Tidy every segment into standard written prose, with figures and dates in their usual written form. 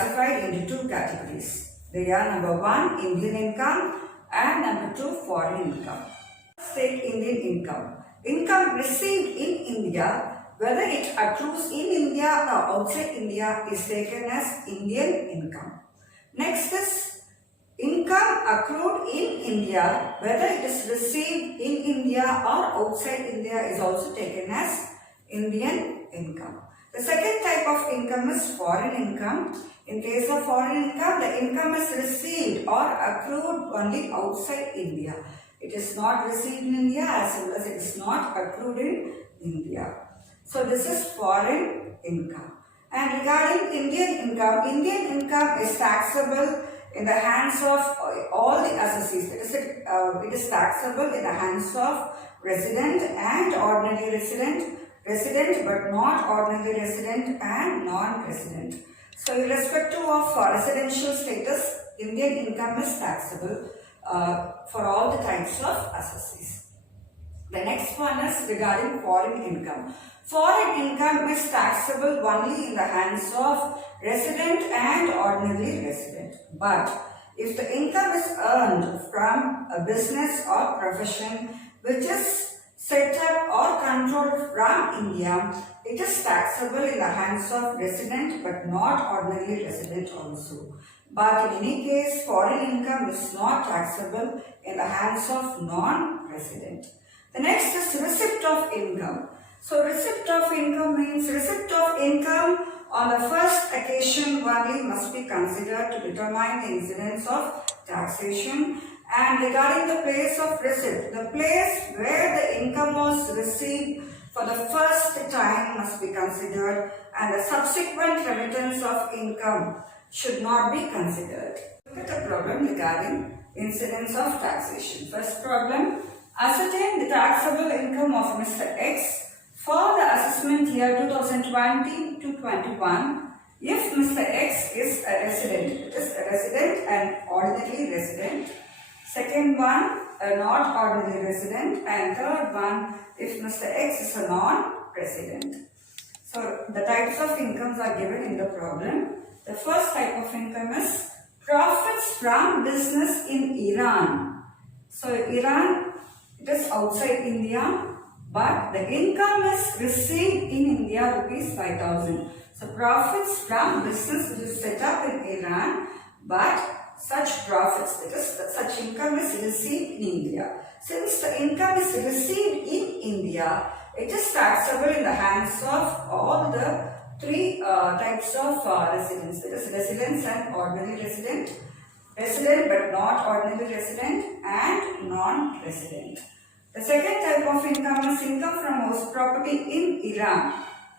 classified into two categories. They are number 1, Indian income, and number 2, foreign income. Let's take Indian income. Income received in India, whether it accrues in India or outside India, is taken as Indian income. Next is income accrued in India, whether it is received in India or outside India, is also taken as Indian income. The second type of income is foreign income. In case of foreign income, the income is received or accrued only outside India. It is not received in India as well as it is not accrued in India. So this is foreign income. And regarding Indian income is taxable in the hands of all the assessees. It is taxable in the hands of resident and ordinary resident, resident but not ordinary resident, and non-resident. So irrespective of residential status, Indian income is taxable for all the types of assessees. The next one is regarding foreign income. Foreign income is taxable only in the hands of resident and ordinary resident. But if the income is earned from a business or profession which is set up or controlled from India, it is taxable in the hands of resident but not ordinary resident also. But in any case, foreign income is not taxable in the hands of non-resident. The next is receipt of income. So receipt of income means receipt of income on the first occasion only must be considered to determine the incidence of taxation. And regarding the place of receipt, the place where the income was received for the first time must be considered, and the subsequent remittance of income should not be considered. Look at the problem regarding incidence of taxation. First problem, ascertain the taxable income of Mr. X for the assessment year 2020 to 21 if Mr. X is a resident. It is a resident and ordinary resident. Second one, a not ordinary resident. And third one, if Mr. X is a non-resident. So the types of incomes are given in the problem. The first type of income is profits from business in Iran. So Iran, it is outside India, but the income is received in India rupees 5,000. So profits from business which is set up in Iran, but such profits, that is, such income is received in India. Since the income is received in India, it is taxable in the hands of all the three types of residents. That is, residents and ordinary resident, resident but not ordinary resident, and non-resident. The second type of income is income from house property in Iran,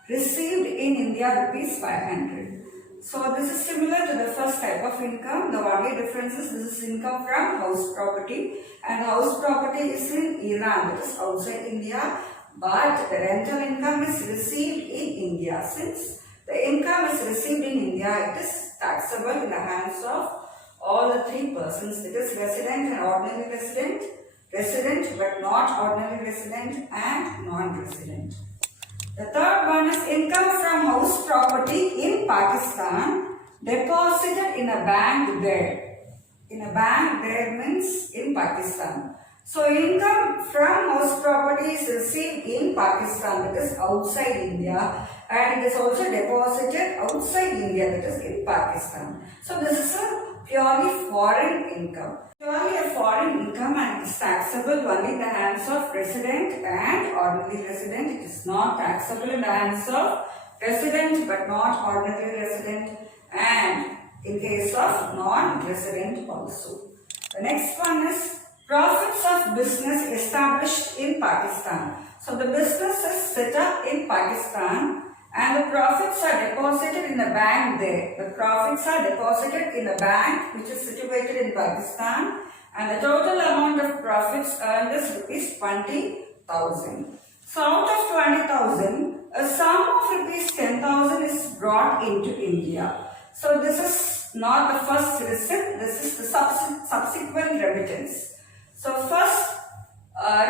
received in India rupees 500. So this is similar to the first type of income. The only difference is this is income from house property, and house property is in Iran, that is outside India, but the rental income is received in India. Since the income is received in India, it is taxable in the hands of all the three persons, that is resident and ordinary resident, resident but not ordinary resident, and non-resident. The third one is income from house property in Pakistan deposited in a bank there. In a bank there means in Pakistan. So income from house property is received in Pakistan, that is outside India, and it is also deposited outside India, that is in Pakistan. So this is a purely foreign income. Purely a foreign income and is taxable only in the hands of resident and ordinary resident. It is not taxable in the hands of resident but not ordinary resident, and in case of non-resident also. The next one is profits of business established in Pakistan. So the business is set up in Pakistan and the profits are deposited in a bank there. The profits are deposited in a bank which is situated in Pakistan, and the total amount of profits earned is rupees 20,000. So out of 20,000, a sum of rupees 10,000 is brought into India. So this is not the first receipt, this is the subsequent remittance. So first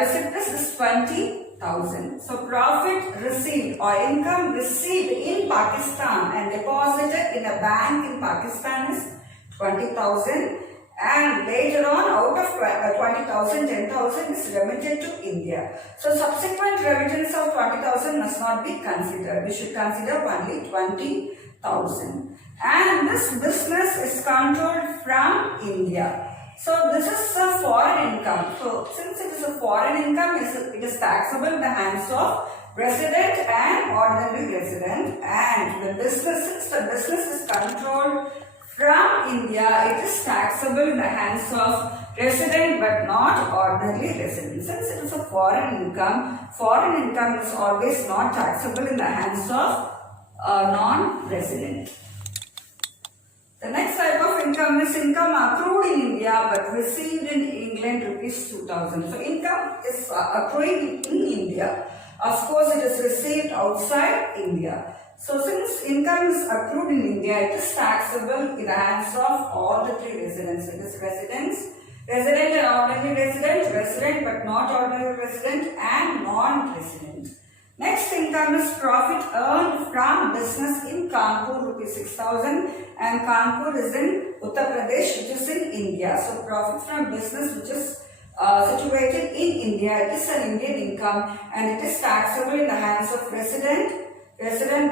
receipt is 20,000 20,000. So profit received or income received in Pakistan and deposited in a bank in Pakistan is 20,000, and later on out of 20,000, 10,000 is remitted to India. So subsequent remittance of 20,000 must not be considered. We should consider only 20,000. And this business is controlled from India. So this is a foreign income. So since it is a foreign income, it is taxable in the hands of resident and ordinary resident. And the business, since the business is controlled from India, it is taxable in the hands of resident but not ordinary resident. Since it is a foreign income is always not taxable in the hands of non-resident. The next type of income is income accrued in India but received in England rupees 2,000. So income is accruing in India. Of course, it is received outside India. So since income is accrued in India, it is taxable in the hands of all the three residents. It is residents, resident and ordinary resident, resident but not ordinary resident, and non-resident. Next income is profit earned from business in Kanpur, rupees 6,000, and Kanpur is in Uttar Pradesh, which is in India. So profit from business which is situated in India, it is an Indian income and it is taxable in the hands of resident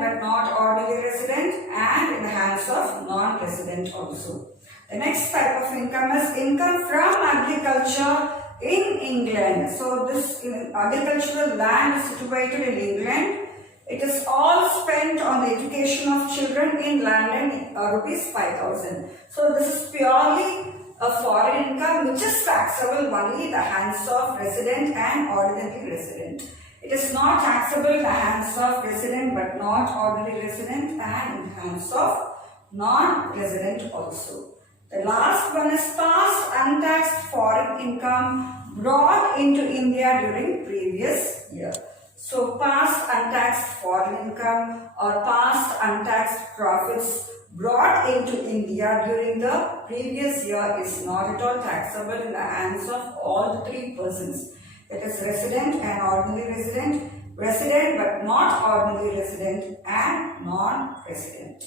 but not ordinary resident, and in the hands of non-resident also. The next type of income is income from agriculture in England. So this agricultural land is situated in England. It is all spent on the education of children in London, rupees 5,000. So this is purely a foreign income which is taxable only in the hands of resident and ordinary resident. It is not taxable in the hands of resident but not ordinary resident, and in the hands of non-resident also. The last one is past untaxed foreign income brought into India during previous year. So past untaxed foreign income or past untaxed profits brought into India during the previous year is not at all taxable in the hands of all the three persons. That is resident and ordinary resident, resident but not ordinary resident, and non-resident.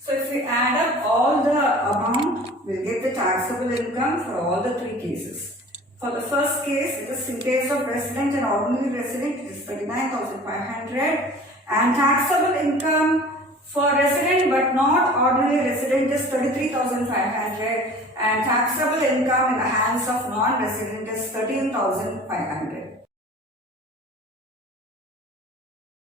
So if we add up all the amount, we will get the taxable income for all the three cases. For the first case, it is in case of resident and ordinary resident, it is 39,500, and taxable income for resident but not ordinary resident is 33,500, and taxable income in the hands of non-resident is 13,500.